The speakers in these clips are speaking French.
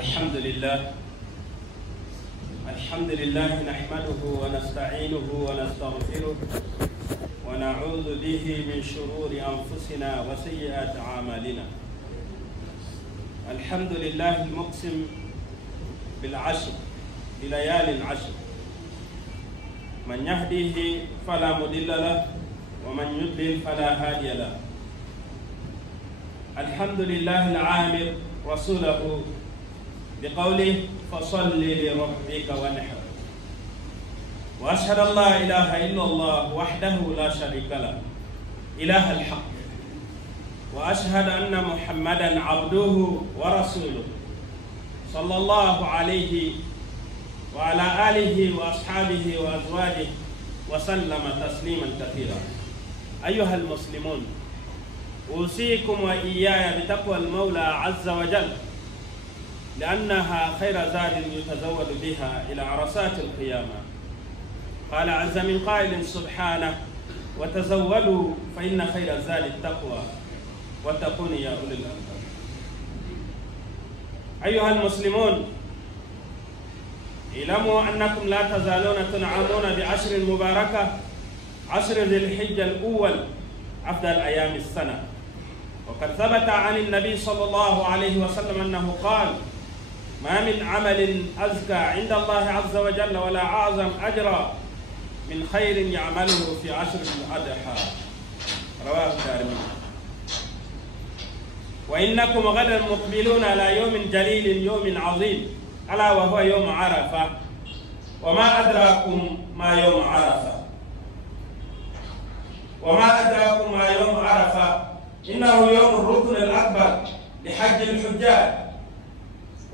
الحمد لله نحمده ونستعينه ونستغفره ونعوذ به من شرور أنفسنا وسيئات أعمالنا. الحمد لله المقسم بالعشر بليال العشر، من يهديه فلا مضل له ومن يضلل فلا هادي له. الحمد لله العامر رسوله بقوله فصل لربك وانحر، وأشهد أن لا إله إلا الله وحده لا شريك له إله الحق، وأشهد أن محمدا عبده ورسوله صلى الله عليه وعلى آله وأصحابه وأزواجه وسلم تسليما كثيرا. أيها المسلمون، أوصيكم وإياي بتقوى المولى عز وجل، لأنها خير زاد يتزود بها إلى عرصات القيامة. قال عز من قائل سبحانه: وتزودوا فإن خير الزاد التقوى واتقون يا أولي الألباب. أيها المسلمون، اعلموا أنكم لا تزالون تنعمون بعشر مباركة، عشر ذي الحجة الأول، أفضل أيام السنة. وقد ثبت عن النبي صلى الله عليه وسلم أنه قال: ما من عمل أزكى عند الله عز وجل ولا أعظم أجرا من خير يعمله في عشر الأضحى. رواه الدارمي. وإنكم غدا مقبلون على يوم جليل، يوم عظيم، ألا وهو يوم عرفة. وما أدراكم ما يوم عرفة؟ وما أدراكم ما يوم عرفة؟ إنه يوم الركن الأكبر لحج الحجاج،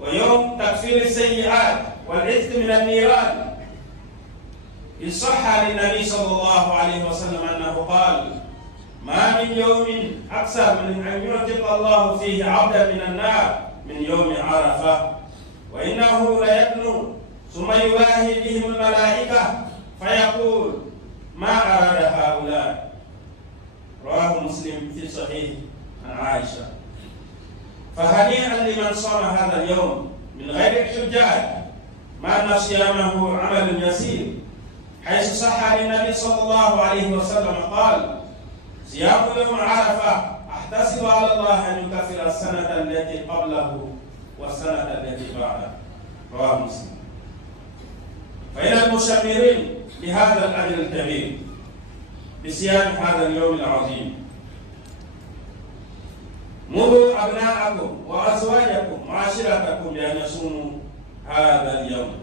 ويوم تكفير السيئات والعتق من النيران. إذ صح عن النبي صلى الله عليه وسلم أنه قال: ما من يوم أكثر من أن يعتق الله فيه عبدا من النار من يوم عرفة، وإنه ليدنو ثم يباهي بهم الملائكة فيقول: ما أراد هؤلاء؟ رواه مسلم في صحيح عن عائشة. فهنيئا لمن صام هذا اليوم من غير الحجاج، مع أن صيامه عمل يسير، حيث صح عن النبي صلى الله عليه وسلم قال: صيام يوم عرفة أحتسب على الله أن يكفر السنة التي قبله والسنة التي بعده. رواه مسلم. فإن المشمرين لهذا الأجر الكبير بصيام هذا اليوم العظيم، مروا أبناءكم وأزواجكم وعشيرتكم بأن يصوموا هذا اليوم،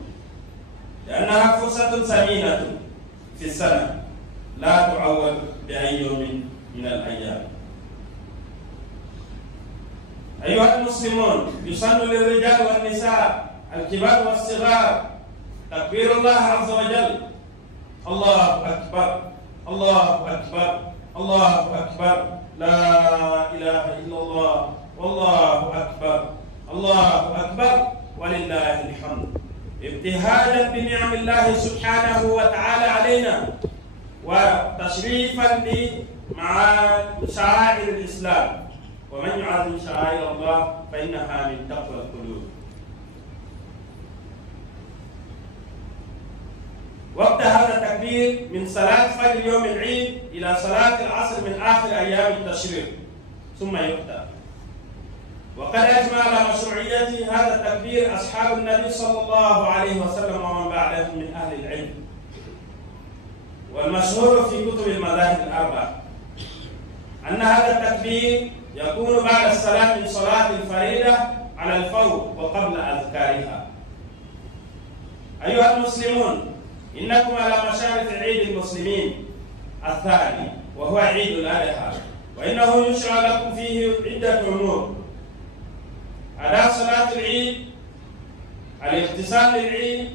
لأنها فرصة ثمينة في السنة لا تعوض بأي يوم من الأيام. أيها المسلمون، يسن للرجال والنساء الكبار والصغار تكبير الله عز وجل: الله أكبر، الله أكبر، الله أكبر، لا إله إلا الله، والله أكبر، الله أكبر، ولله الحمد، ابتهاجا بنعم الله سبحانه وتعالى علينا، وتشريفا لشعائر الإسلام. ومن يعظم شعائر الله فإنها من تقوى القلوب. وقت هذا التكبير من صلاة فجر يوم العيد إلى صلاة العصر من آخر أيام التشريق، ثم يقطع. وقد أجمع على مشروعية هذا التكبير أصحاب النبي صلى الله عليه وسلم ومن بعدهم من أهل العلم، والمشهور في كتب المذاهب الأربعة أن هذا التكبير يكون بعد السلام من صلاة الفريضة على الفور وقبل أذكارها. أيها المسلمون، إنكم على مشارف عيد المسلمين الثاني، وهو عيد الأضحى، وإنه يشرع لكم فيه عدة أمور: أداء صلاة العيد، الاغتسال للعيد،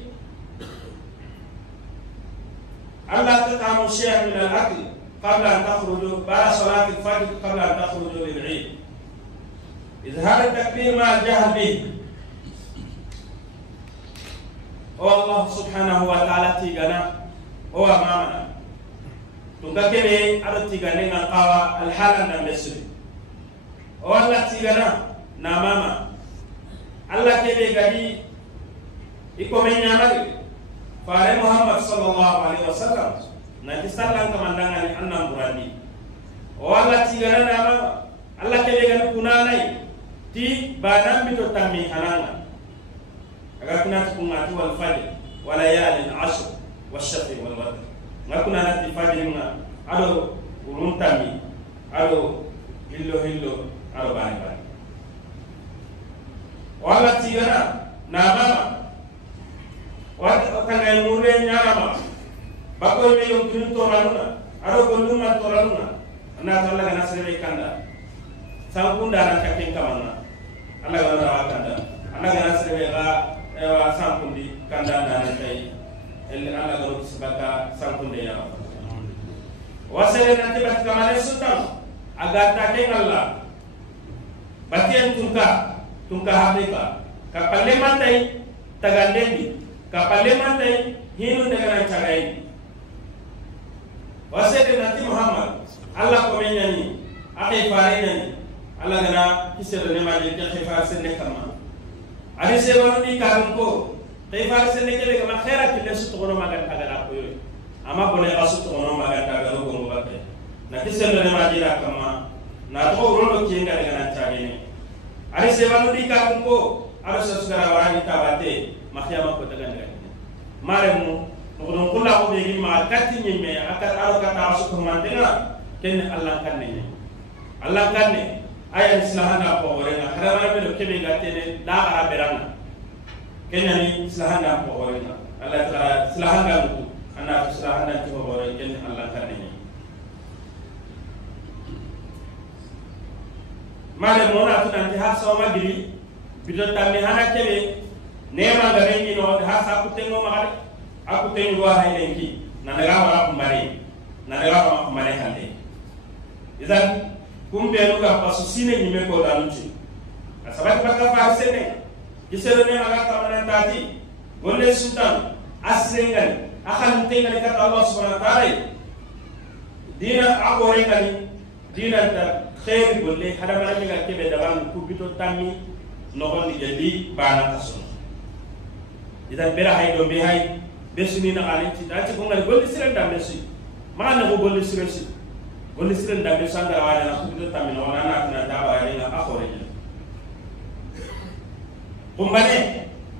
ألا تطعموا شيئا من الأكل قبل أن تخرجوا بعد صلاة الفجر، قبل أن تخرجوا للعيد، إظهار التكبير مع الجهل به. الله سبحانه وتعالى تيغانا هو مامنا تنككني أدو تيغاني نقاوى الحالة نمسري والله تيغانا نماما Allah kebe gadi iko men nyamari fare Muhammad sallallahu alaihi wasallam na kisallan kamandanga ni annam buradi o Allah tigana nama Allah kebe gadi kunanai ti banam bito tammi hananga aga kunat kungatu wal fajr wala yalin ashr wash-shaf'i wal watr ngakuna nati fajr nga ado uruntami ado hillo ado bani wala tigana na mama wata tangay mure nyarama bako me yung tunto ranuna aro goluma to ranuna na talla gana sebe kanda sampunda na kakin kamana Allah gana rawakanda Allah gana sebe ga ewa sampundi kanda na tay el Allah gana sebaka sampunde ya wasere nanti bat kamane sultan agar take Allah batian tungka habiba kapalle mantai tagandendi kapalle mantai hinu dengan cagai wasede nanti Muhammad Allah komenyani akai farenani Allah gana kisero ne maje ke khifa senne kama ari se woni karunko khifa senne ke kama khaira kille su tono magan tagara ko yo ama bone asu tono magan tagara ko ngobate na kisero ne maje ra kama na to rondo kinga dengan cagai ari se woni karunko aro sasgara wani tabate makhyama ko tagandra maremu ngodon kula ko be ma katti nyimme akar aro kata asu ko mantenga ken Allah kanne aya islahana ko orenga harama be do kebe gatene da ara beranga kenani islahana ko orenga Allah taala islahana ko ana islahana ko orenga ken Allah kanne mare mona tunanti ha sawma giri bido tammi hana kebe nema ga bengi no ha sa ku tengo magare aku tengo wa haylenki na daga wala ko mare hande izan kumbe nuga pasu sine nyime ko daluchi asabati baka fa sene giselo ne maga tamana tati golle sultan asrengal akan tengal kata Allah subhanahu wa ta'ala dina agore kali dina ta khair golle hada mara ga kebe daban ku bito tammi no gondi jadi bana kaso idan bera hay do be hay besuni na alenti dati ko ngal golle siren da besi mana ko golle siren si golle siren da be sanga wala na ku bito tammi no wana na dawa ya na akore ni kumbane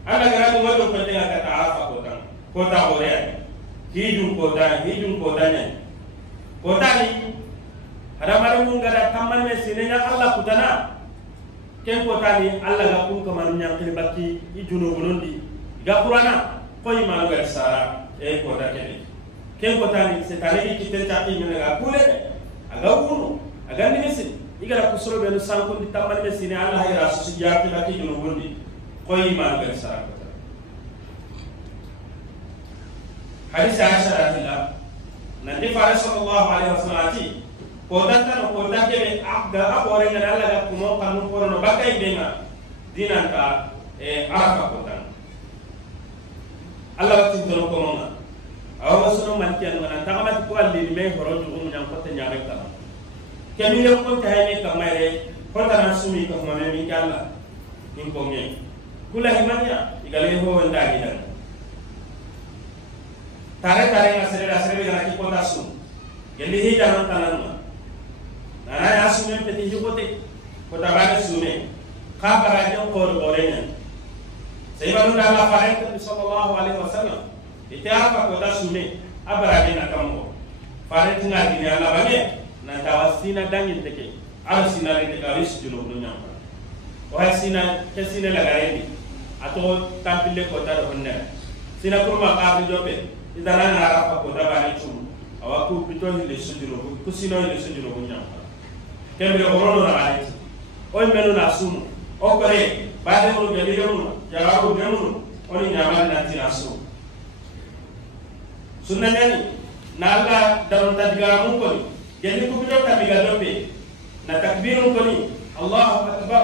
ala gara ko wado ko tenga kata afa ko tan ko ta hore hijun ko nya ko tani ada mare mun gara tamman me sinenya Allah kutana ken ko tani Allah ga kun ko manu nyang kili bakki ijuno bonondi ga qur'ana ko imanu ga sara e ko da kene ken ko tani se tani ki tenta ti men ga kule aga wunu aga ni misi igara kusuro be no sanko di tamman me sinenya Allah ya rasu ya ti bakki ijuno bonondi ko imanu ga sara ko hadis Aisyah radhiyallahu nanti Fare sallallahu alaihi wasallam kota tan kota ke aga abore ngana Allah ga kumo kanu porono bakai benga dinanta arafa kota Allah tin tono ko mama awa sono man tian ngana tagama ko alli me horo ju mun nyam kota nyaare kala kemi le ko ta hayni kamare kota na sumi ko mama mi kala kin ko ngi kula himanya igale ho wanda gidan tare ngasere gana ki kota sum gelli hi jaman talanma nana ya sume peti hikote kota bane sume khabara jo qor gorenya sayyiduna Allah farid sallallahu alaihi wasallam itiafa kota sume abara bina kamko farid ngadi ni Allah bane na tawasina dangin teke ala sina le tekaris julo dunya wa sina kesina la garendi ato tampile kota do honne sina kurma qabi jobe idana na arafa kota bane chum awaku pito le sujuro kusino le sujuro dunya kembe orono na aleti o menu na sumu o kore baade mo gele yono jarabu gemu oni nyamal na tirasu sunna nyani na Allah daron tadiga mu ko gele ku bito tamiga dobe na takbirun ko ni Allahu akbar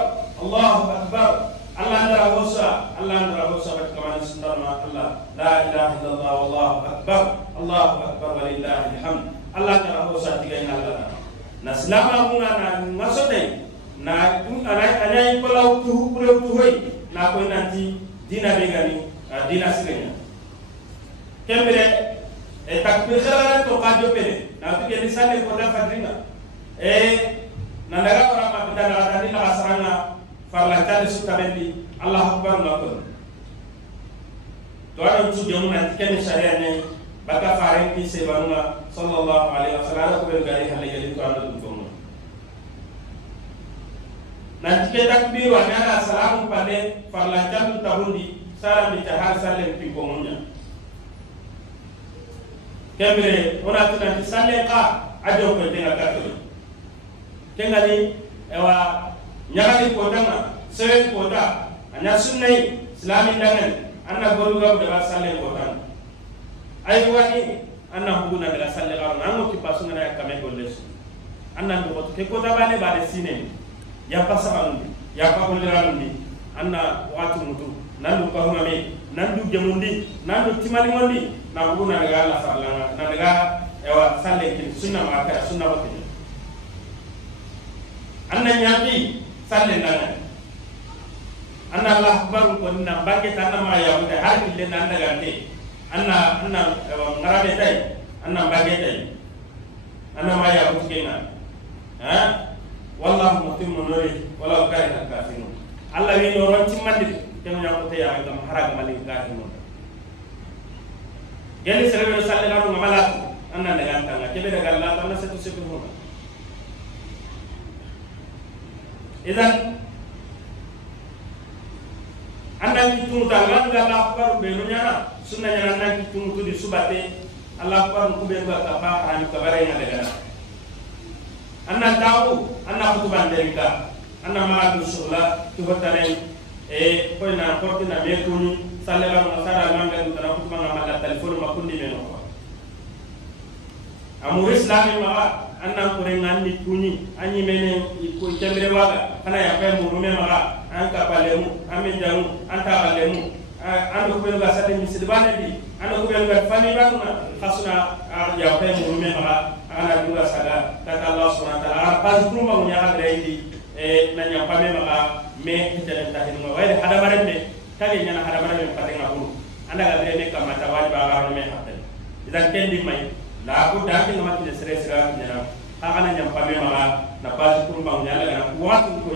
Allah ndara hosa wa kamana sunna Allah la ilaha illallah wallahu akbar walillahi alhamd Allah ndara hosa tiga Allah na selama bunga na ngasote na anai pola utuh pura utuhoi na ko dina begani dina sirenya kembere takbir khala to qajo pele na to ke sale ko da fadringa na daga ora ma bidana tadi na asranga farla tadi su tabendi Allah akbar ngakon to ana tu jamuna tikene sharia ne baka faren ki se banuma sallallahu alaihi wasallam ko be gari hale gali to ana dum tomo nanti ke takbir wa ngana salamu pale farla tadi tabundi salam bi tahar salam ki komunya kemre ona tu nanti salle ka ajo ko tenga katoli tengali ewa nyagali ko tanga sewen ko ta anya sunnai islami dangan anna goru ga daga salle ko tanga ay wani anna huguna daga salle ga nango ki pasunga na kame golles anna ndo ko ko tabane bare sine ya pasabalundi ya pa goliralundi anna watu mutu nandu ko ngame nandu jamundi nandu timali ngondi na huguna daga Allah sallallahu na daga ewa salle ki sunna ma ka sunna wa ki anna nyati salle ndana anna Allah akbar ko na bange tanna ma ya muta har kille nan daga te anna ngarabe tay anna bange tay anna ma ya muta kenga wallahu mutimmu nuri wala kariha kafirun Allah wi no ron timmandi kemu nyako te ya gam haraga mali kafirun geli serebe salle la mo mala anna daga tanga kebe daga Allah tanna setu setu ho idan anda kitung tangan Allah akbar be nunya sunna nya nan kitung tu di subate Allah akbar ku be ba ka ani kabare nya daga anna tahu anna kutuban derika anna ma du sula tu hotane ko na porti na be tuni sallallahu alaihi wasallam manga du tan kutuban ma telefon ma kundi me no amur islami ma anna ko ngandi tuni anyi mene ko kemre waga kana ya pe mu rume ma an ka balemu amin jamu anta balemu ando ko ga sate mi sidbane bi ando ko ga fami bangna khasuna ya pe mu rume ma ana duga saga ta Allah subhanahu wa ta'ala pas kuma mu ya hadreidi na nya pame ma me tele tahin ma wai hada barende kage nyana hada barende patenga bulu anda ga dene kama tawaj ba ga me hatta idan kendi mai la ko da ke ngama tile sere sere nyana kana nya pame ma na pas kuma mu ya la watu ko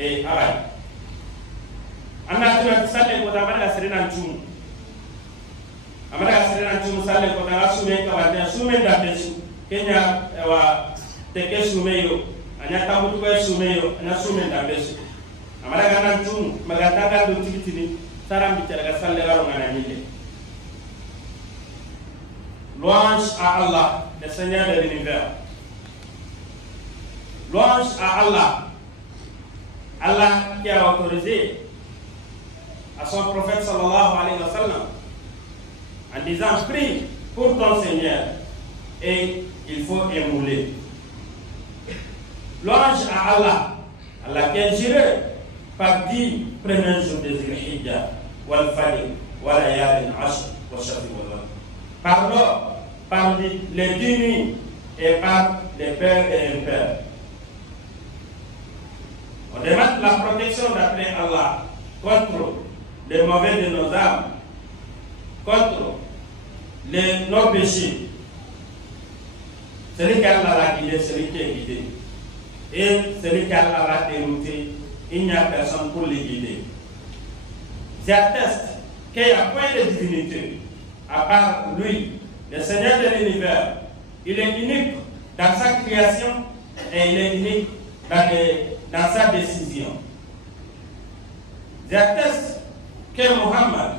arai anna tuna salle ko da mara serena tum amara serena tum salle ko da asume ka wanya sume da pesu kenya wa teke sume yo anya tamu ko sume yo anya sume da pesu amara kana tum magata ga do tikitini saram bicara ga salle garo ngana mille louange à Allah le Seigneur de l'univers, louange à Allah, Allah qui a autorisé à son prophète sallallahu alayhi wa sallam en disant prie pour ton Seigneur et il faut émouler. Louange à Allah, Allah qui est juré par 10 premiers jours de Zul-Hijja, wal Fajr, wal Layalin Ashr, wal Shaf'i wal Watr. Par l'or, par les 10 nuits et par les pères et impères. On demande la protection d'après Allah contre les mauvais de nos âmes, contre nos péchés. Celui qui Allah a guidé, celui qui est guidé. Et celui qui Allah a dérouté, il n'y a personne pour les guider. J'atteste qu'il n'y a point de divinité à part lui, le Seigneur de l'univers. Il est unique dans sa création et il est unique dans sa décision. J'atteste que Muhammad,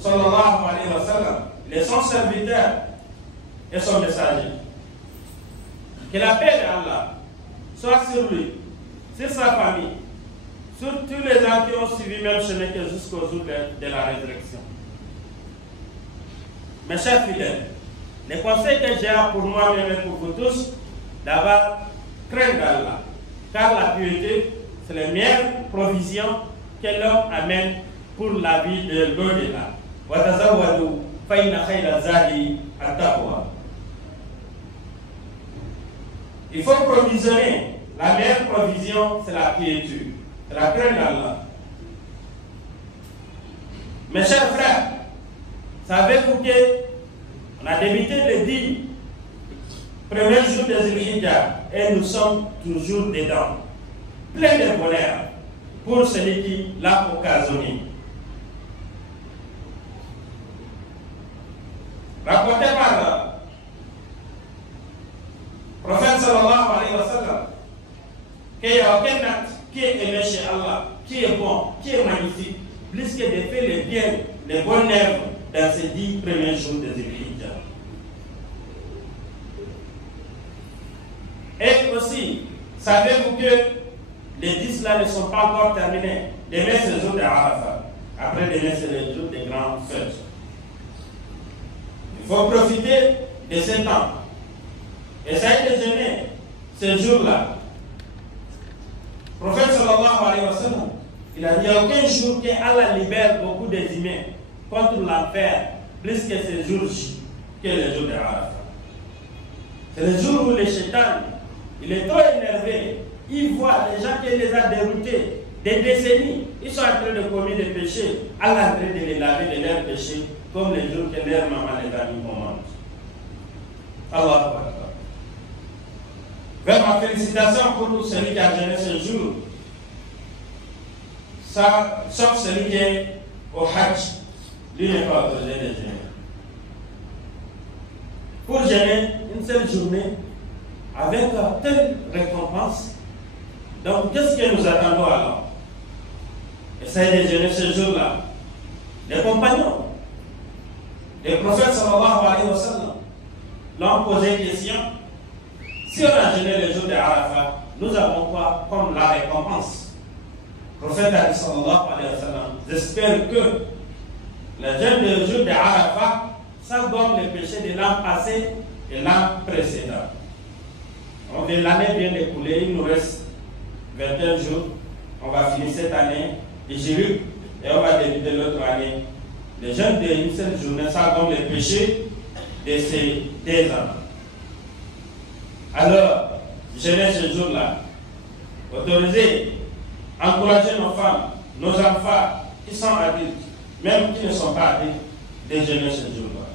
sallallahu alayhi wa sallam, il est son serviteur et son messager. Que la paix d'Allah soit sur lui, sur sa famille, sur tous les gens qui ont suivi même chemin que jusqu'au jour de la résurrection. Mes chers fidèles, les conseils que j'ai pour moi-même et pour vous tous, d'abord, craindre Allah, car la piété, c'est la meilleure provision que l'homme amène pour la vie de l'au-delà. وَتَزَوَّدُوا فَإِنَّ خَيْرَ الزَّادِ التَّقْوَى. Il faut provisionner. La meilleure provision, c'est la piétude, c'est la crainte d'Allah. Mes chers frères, savez-vous qu'on a débuté le 10 premier jour des Zulhijja et nous sommes toujours dedans, plein de bonheur pour celui qui l'a occasionné. Rapporté par le prophète sallallahu alayhi wa sallam qu'il n'y a aucun acte qui est aimé chez Allah, qui est bon, qui est magnifique, plus que de faire les biens, les bonnes œuvres dans ces 10 premiers jours des Zulhijja. Et aussi, savez-vous que les 10 là ne sont pas encore terminés? Demain c'est le jour de Arafat, après demain c'est le jour des grandes fêtes. Il faut profiter de ce temps. Et ça a été gêné ce jour-là. Le prophète sallallahu alayhi wa sallam, il a dit il n'y a aucun jour qu'Allah libère beaucoup des humains contre l'enfer, plus que ce jour-ci, que le jour de Arafat. C'est le jour où le shaitan, il est trop énervé. Il voit les gens qui les a déroutés des décennies. Ils sont en train de commettre des péchés. Allah est en train de les laver de leurs péchés comme les jours que leur maman les a mis au monde. Allah Akbar. Vraiment, félicitations pour celui qui a jeûné ce jour. Ça, sauf celui qui est au Hajj. Lui n'est pas autorisé de jeûner. Pour jeûner une seule journée, avec telle récompense, donc qu'est-ce que nous attendons alors? Essayez de jeûner ce jour-là. Les compagnons, les prophètes sallallahu alayhi wa sallam l'ont posé question. Si on a jeûné le jour de Arafat, nous avons quoi comme la récompense? Le prophète a dit sallallahu alayhi wa sallam, j'espère que le jeûne du jour de Arafat, ça gomme les péchés de l'an passé et l'an précédent. Donc l'année vient d'écouler, il nous reste 21 jours. On va finir cette année Hijrique et on va débuter l'autre année. Les jeûnes d'une seule journée, ça gomme les péchés de ces 2 ans. Alors, jeûner ce jour-là, autoriser, encourager nos femmes, nos enfants qui sont adultes, même qui ne sont pas adultes, de jeûner ce jour-là.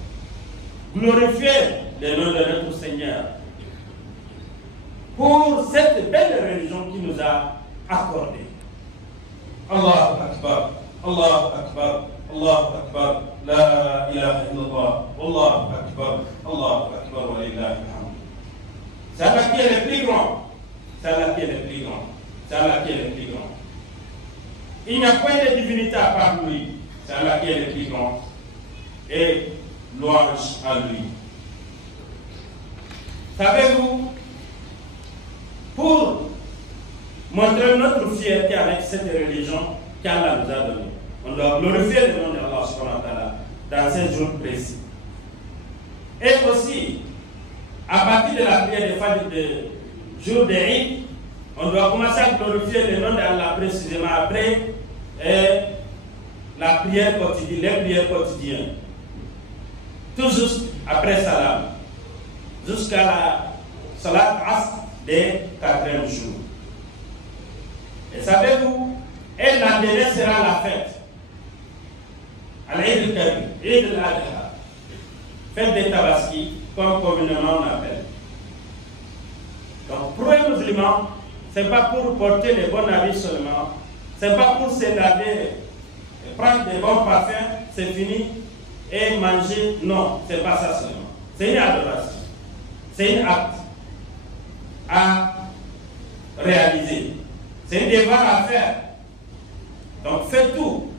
Glorifier le nom de notre Seigneur pour cette belle religion qui nous a accordé. Allah Akbar, Allah Akbar, Allah Akbar, La ilaha illallah, Allah Akbar, Allah Akbar, wa lillahi alhamd. C'est Allah qui est le plus grand, c'est Allah qui est le plus grand, c'est Allah qui est le plus grand. Il n'y a point de divinité à part lui, c'est Allah qui est le plus grand. Et louange à lui. Savez-vous, pour montrer notre fierté avec cette religion qu'Allah nous a donnée, on doit glorifier le nom d'Allah subhanahu wa ta'ala dans ces jours précis. Et aussi, à partir de la prière de Fajr de jour de Eid, on doit commencer à glorifier le nom d'Allah précisément après la prière quotidienne, les prières quotidiennes. Tout juste après Salam, jusqu'à la Salat Asr des 4e jour. Et savez-vous, et l'année sera la fête. Al-Eid al-Kabir, Eid al-Adha, fête des Tabaski, comme communément on appelle. Donc pour un musulman, ce n'est pas pour porter les bons habits seulement, ce n'est pas pour se laver, prendre des bons parfums, c'est fini, et manger, non, ce n'est pas ça seulement. C'est une adoration, c'est une acte à réaliser, c'est un devoir à faire. Donc fais tout,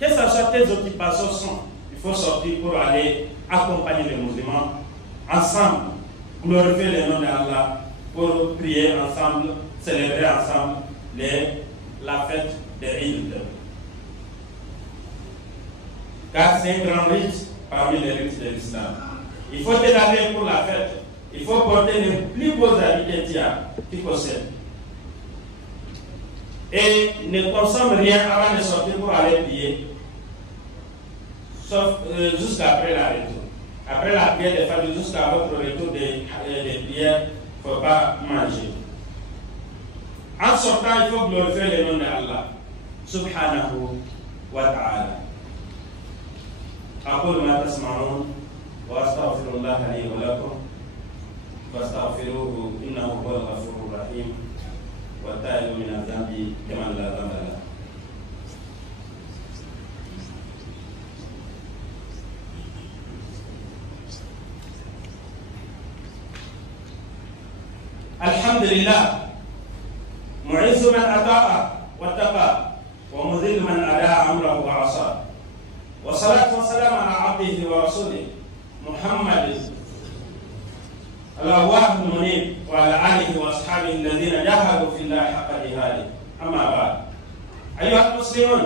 que ce soit tes occupations sont, il faut sortir pour aller accompagner les musulmans ensemble, glorifier le nom d'Allah, pour prier ensemble, célébrer ensemble la fête de Eid. Car c'est un grand rite parmi les rites de l'islam. Il faut te laver pour la fête. Il faut porter les plus beaux habits que tu possèdes. Et ne consomme rien avant de sortir pour aller prier, sauf jusqu'après la retour. Après la prière de Fajr, jusqu'à votre retour de prière, il ne faut pas manger. En sortant, il faut glorifier le nom d'Allah, subhanahu wa ta'ala. أقول ما تسمعون وأستغفر الله لي ولكم فاستغفروه إنه هو الغفور الرحيم والتائب من الذنب كمن لا ذنب له. الحمد لله معز من أطاع واتقى ومذل من أداء أمره وعصاه، والصلاة والسلام على عبده ورسوله محمد الأواه المنيب وعلى آله وأصحابه الذين جاهدوا في الله حق جهاده. أما بعد، أيها المسلمون،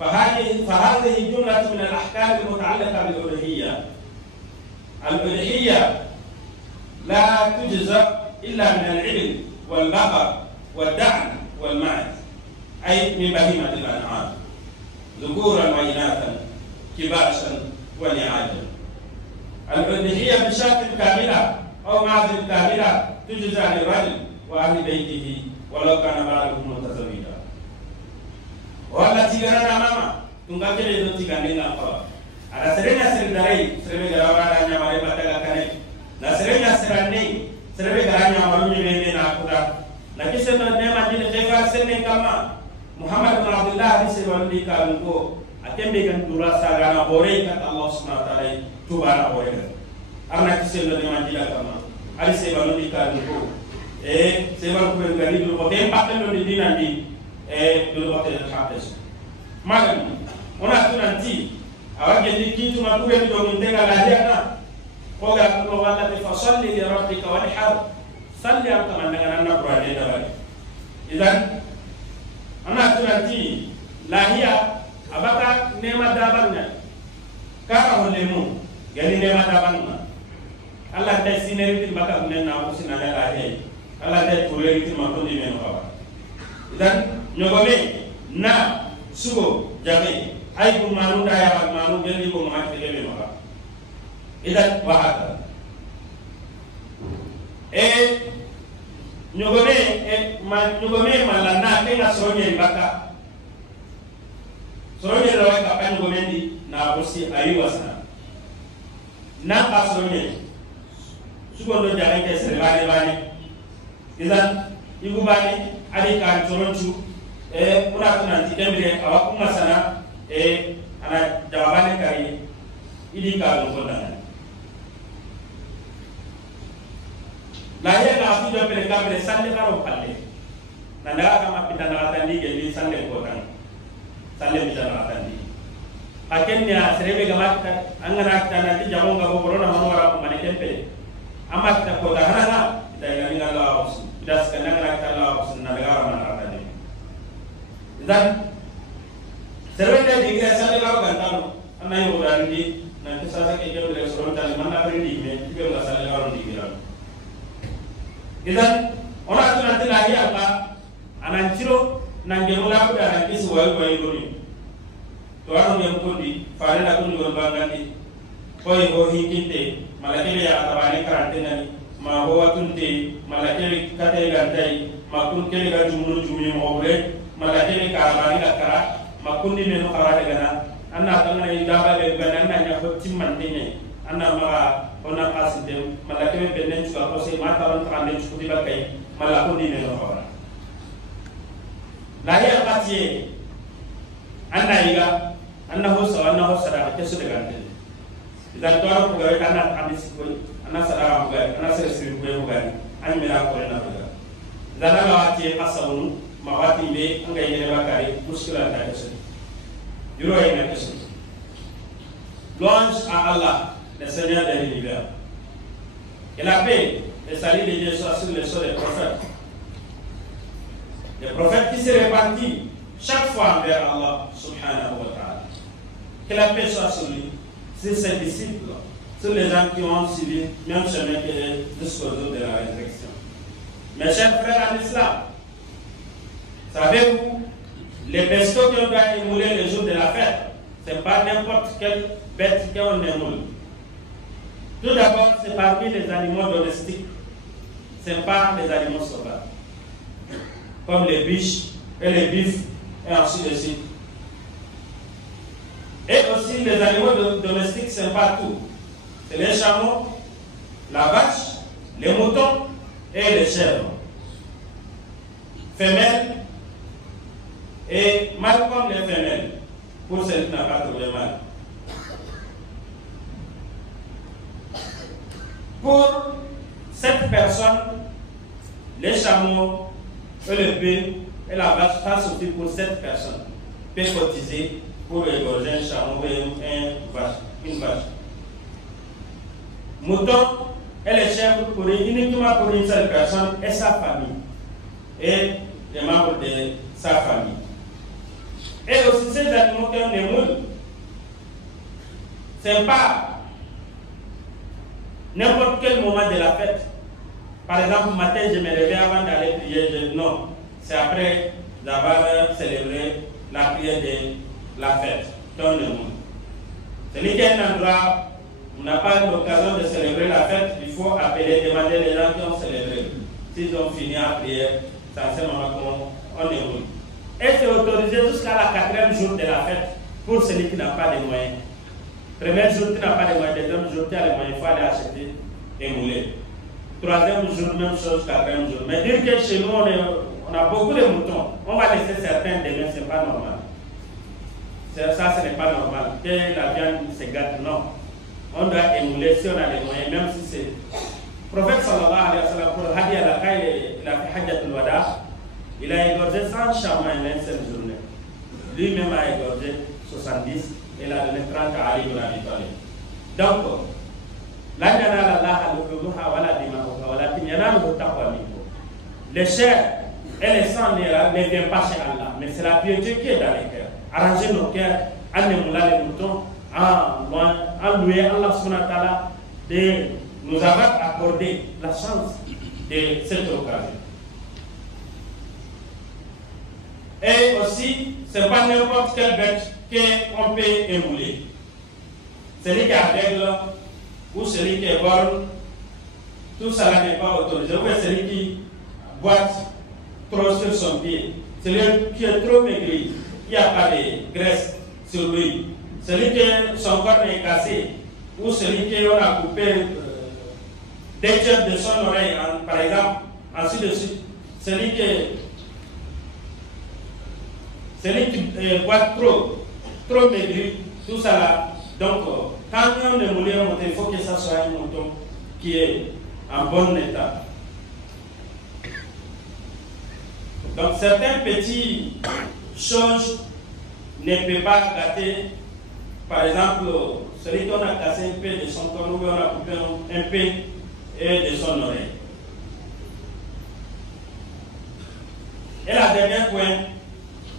فهذه جملة من الأحكام المتعلقة بالألوهية. الألوهية لا تجزى إلا من العلم والبقر والدعم والمعز، أي من بهيمة الأنعام ذكورا وإناثا كباشا ونعاجا. الألوهية بشرط كاملة أو معزل كاملة تجزى للرجل وأهل بيته ولو كان بعضهم متزوجا. والتي لنا ماما تنقل يدوتي كان أقوى على سرنا سرداري سربي غرابا نعمل بتاعك كني نسرنا سرني سربي غرابا نعمل يبين ناقودا نكسر نعمل جل خيفا سرني كما محمد بن عبد الله عليه السلام كانوا أكيد بيكون دورا ساعنا بوري كات الله سبحانه وتعالى تبارك بوري أنا كسر نعمل جل كما عليه السلام كانوا سيبان كون غادي دو بوتين باتلو دي ديناندي دو بوتين خابس ماغن ona tunanti awaje ni kitu makuwe ndo mtenga la jana koga kuno wala tasalli li rabbika wanhar salli am kama ndanga na qur'ani da wale idan ana tunanti lahia abaka nema dabanna kara holemu gani nema dabanna Allah ta sineri tin baka munna ko sinala lahia Allah ta tureri tin ma ko ni men ko idan nyogome na sugo jame ay ko manu daya manu geli ko ma te lebe ma idan wa hada nyogome malana ke na sonye baka sonye ro ka kan nyogome di na bosi ayi wasana na ka sonye sugo do jare ke servare bani idan ibu bani ali kan choronchu kuna tunanti kembire awakuma sana ana jawabane kari idi ka lo kodana la ya ga afi do pele kambe sande karo palle na daga kama pitana atandi geli sande kodan sande pitana atandi akenya serebe gamat angana kitana ti jamonga go borona manwara ko mane kempe amma ta ko da hana da ngani ngala wasu das kana ngana kitala wasu na daga ramana atandi dan servente di gresa le lago cantano anai orandi na kisa ke ke le soronta le manna prendi me ke la sala lago di gira idan ona tunanti lahi apa ananciro nange mula ko da kisi wayi goni to anu yam kondi fare na kun gon bangandi koy ho hikinte malakele ya tabani karantena ni ma ho watunte malakele kate gantai ma kun kele ga jumuru jumni mo bure malakele ka bani ka kara makundi ne no kara daga na anna tanga ni daba be ganan na nya ko timman dinye anna ma ona kasinde malakele be nen ko ko se ma taron trande ko diba kay malakundi ne no kara la ya patiye anna iga anna ho sada ke su daga den idan to ko ga anna hadis ko anna sada ko ga anna sere sir ko ga an mira ko na ga idan la wati asawunu mawati be anga yene bakari muskila ta kese yuro yene kese louange à Allah le Seigneur de l'univers et la paix et salut de Dieu soit sur les soeurs des prophètes qui se répandent chaque fois envers Allah subhanahu wa ta'ala, que la paix soit sur lui, sur ses disciples, sur les gens qui ont suivi même chemin que jusqu'au jour de la résurrection. Mes chers frères en islam, savez-vous, les bestiaux qu'on doit émouler le jour de la fête, ce n'est pas n'importe quelle bête qu'on émoule. Tout d'abord, c'est parmi les animaux domestiques, ce n'est pas les animaux sauvages, comme les biches et les bifs, et ainsi de suite. Et aussi les animaux domestiques sont partout. C'est les chameaux, la vache, les moutons et les chèvres. Femelles et mâles comme les femelles, pour celui qui n'a pas trouvé mâle. Pour cette personne, les chameaux et le bœuf et la vache, ça suffit pour cette personne. Peut cotiser pour égorger un chameau et une vache. Mouton et les chèvres uniquement pour une seule personne et sa famille. Et les membres de sa famille. Et aussi ces animaux qui ont des moules, ce n'est pas n'importe quel moment de la fête. Par exemple, matin, je me réveille avant d'aller prier. Non, c'est après d'avoir célébré la prière de la fête. Celui qui est un endroit où on n'a pas l'occasion de célébrer la fête, il faut appeler, demander les gens qui ont célébré. S'ils ont fini à prier, c'est à ce moment qu'on est où. Et c'est autorisé jusqu'à la 4e jour de la fête pour celui qui n'a pas de moyens. Premier jour, tu n'as pas de moyens. Deuxième jour, tu as les moyens, il faut aller acheter et mouler. 3e jour, même chose, 4e jour. Mais dire que chez nous, on a beaucoup de moutons, on va laisser certains demain, ce n'est pas normal. Ça, ce n'est pas normal. Que la viande se gâte, non. On doit émouler si on a les moyens, même si c'est. Le prophète sallallahu alayhi wa sallam, pour Hadi al-Aqqa, il a fait Hajjatul Wada, il a égorgé 100 chameaux en une seule journée. Lui-même a égorgé 70 et il a donné 30 à Ali ibn Abi Talib. Donc, les chairs et les sangs ne viennent pas chez Allah, mais c'est la piété qui est dans les cœurs. Arranger nos cœurs, en émoulant les moutons, en louer Allah subhanahu wa ta'ala de nous avoir accordé la chance de cette occasion. Et aussi, ce n'est pas n'importe quelle bête qu'on peut émouler. Celui qui est aveugle ou celui qui est borgne, tout cela n'est pas autorisé. Ou celui qui boite trop sur son pied, celui qui est trop maigri, il n'y a pas de graisse sur lui. Celui qui son corps est cassé, ou celui qui a coupé des tiers de son oreille, par exemple, ainsi de suite. Celui qui boit trop maigri, tout ça là. Donc, quand on est moulé un mouton, il faut que ça soit un mouton qui est en bon état. Donc, certaines petites choses ne peuvent pas gâter. Par exemple, celui qui a cassé un peu de son corps, ou on a coupé un peu de son oreille. Et la dernière point,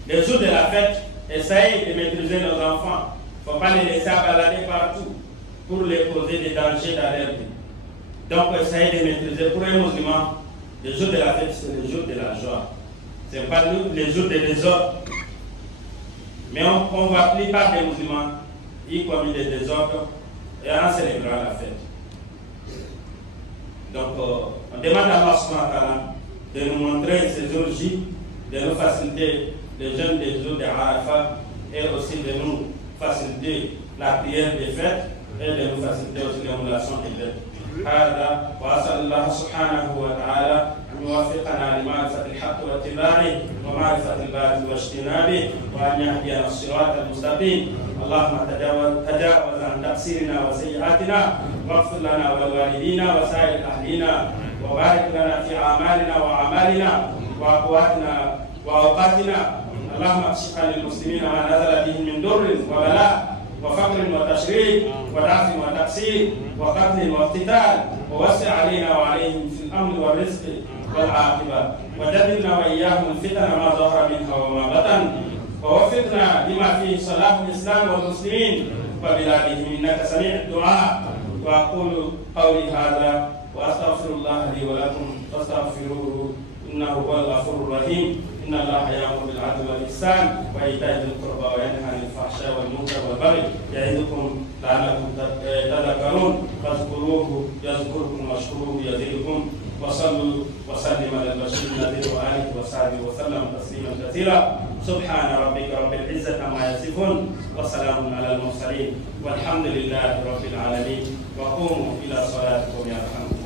les jours de la fête, essayez de maîtriser nos enfants. Il ne faut pas les laisser balader partout pour les causer des dangers dans leur vie. Donc, essayez de maîtriser. Pour un musulman, les jours de la fête, c'est les jours de la joie. Ce n'est pas les jours de désordre. Mais on voit la plupart des musulmans, y commettent des désordres et en célébrant la fête. Donc, on demande à Allah subhanahu wa ta'ala de nous montrer ces jours J, de nous faciliter les jeûnes des jours de Arafat et aussi de nous faciliter la prière des fêtes et de nous faciliter aussi l'émulation des fêtes. هذا وأسأل الله سبحانه وتعالى أن يوفقنا لمعرفة الحق واتباعه ومعرفة الباطل واجتنابه وأن يهدينا الصراط المستقيم. اللهم تجاوز عن تقصيرنا وسيئاتنا واغفر لنا ولوالدينا وسائر أهلنا وبارك لنا في أعمالنا وأعمالنا وأقواتنا وأوقاتنا. اللهم اكشف عن المسلمين ما نزل بهم من ضر وبلاء وفقر وتشريد وضعف وتقصير وقتل واقتتال ووسع علينا وعليهم في الامن والرزق والعاقبه وجنبنا واياهم الفتن ما ظهر منها وما بطن ووفقنا لما فيه صلاح الاسلام والمسلمين وبلادهم انك سميع الدعاء. واقول قولي هذا واستغفر الله لي ولكم فاستغفروه انه هو الغفور الرحيم. إن الله يأمر بالعدل والإحسان وإيتاء ذي القربى وينهى عن الفحشاء والمنكر والبغي يعظكم لعلكم تذكرون فاذكروه يذكركم واشكروه يزدكم وصلوا وسلم على البشير النذير وآله وصحبه وسلم تسليما كثيرا. سبحان ربك رب العزة عما يصفون يصفون وسلام على المرسلين والحمد لله رب العالمين وقوموا إلى صلاتكم يرحمكم